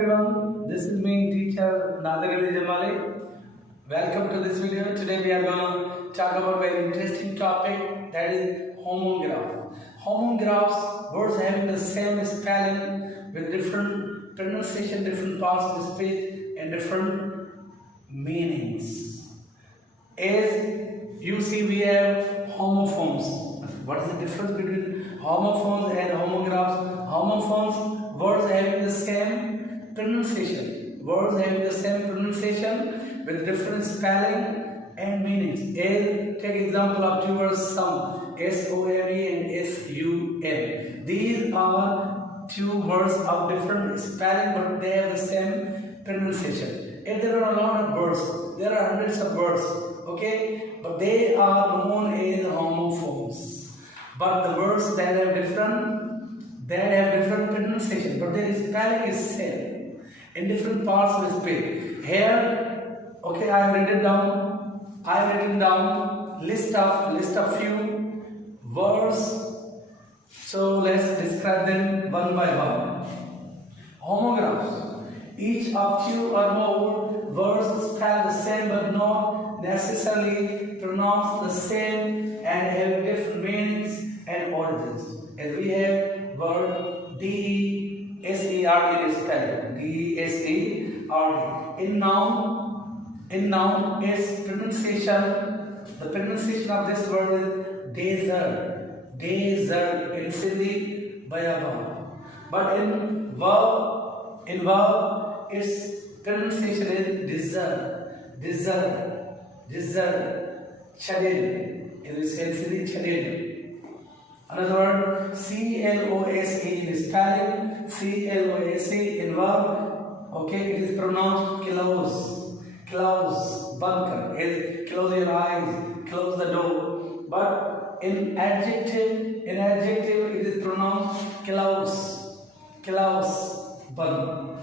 everyone, this is me teacher Nadarali Jamali. Welcome to this video. Today we are going to talk about a very interesting topic, that is homograph. Homographs, words having the same spelling with different pronunciation, different parts of the speech and different meanings. As you see, we have homophones. What is the difference between homophones and homographs? Homophones, words having the same pronunciation. Words having the same pronunciation with different spelling and meanings. Take example of two words sum, S-O-M-E and S-U-M. These are two words of different spelling, but they have the same pronunciation. And there are a lot of words. There are hundreds of words. Okay, but they are known as homophones. But the words that have different pronunciation, but their spelling is same in different parts of the speech. Here, okay, I have written down list of few words. So let's describe them one by one. Homographs. Each of two or more words spell the same but not necessarily pronounce the same and have different meanings and origins. As we have word D-E-S-E-R-D in spelling. D-E-S-E-R-D. In noun is pronunciation. The pronunciation of this word is desert. Desert in Sindhi, bayaba. But in verb, its pronunciation is desert, chaded. It is chaded. Another word, C-L-O-S-E in spelling, C-L-O-S-E in verb. Okay, it is pronounced close, bunker. Close your eyes, close the door. But in adjective, it is pronounced close, bun.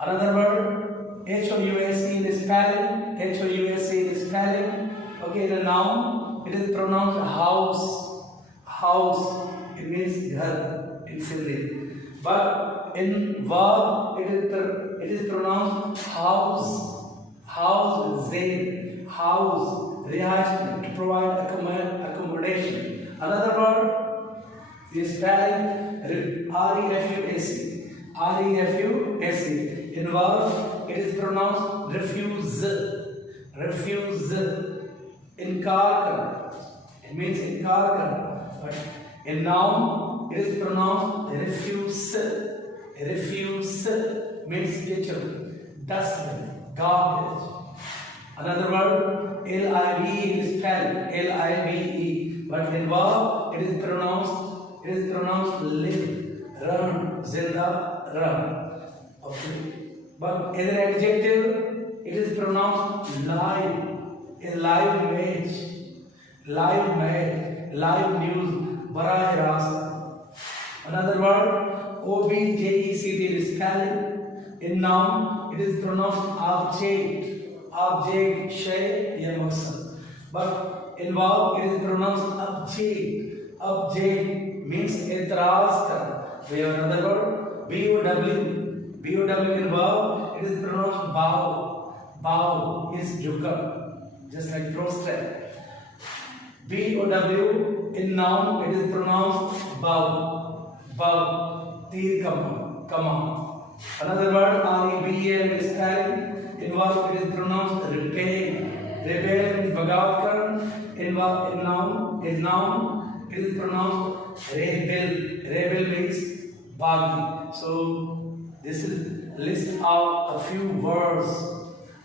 Another word, H-O-U-S-E in spelling, okay, the noun, it is pronounced house, it means ghar in Sindhi. But in verb, it is pronounced house Z, house, rihash, to provide accommodation. Another word is spelling R-E-F-U-S-E. In verb, it is pronounced refuse. Incarcer. It means incarcer. But in noun, it is pronounced refuse means kitchen, dustbin, garbage. Another word, L-I-V-E is spelled L-I-V-E. But in verb, it is pronounced live, run, zinda, run. Okay. But as an adjective, it is pronounced live, a live match, live news, barah rast. Another word, O-B-J-E-C-T is spelling. In noun, it is pronounced object, shay, ya maqsad. But in verb, it is pronounced object means etraz kar. We have another word, B-O-W in verb, it is pronounced bow is jukka, just like prostrate. B-O-W in noun, it is pronounced bow, tir kama. Another word, R-E-B-E-L in spelling. In verb, it is pronounced rebel means bagavat karan. In noun, it is pronounced rebel means bagi. So this is list of a few words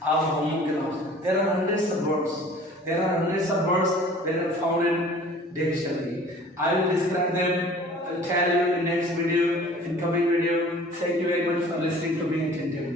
of homographs. There are hundreds of words that are found in dictionary. I will describe them. I'll tell you in next video, in coming video. Thank you very much for listening to me attentively.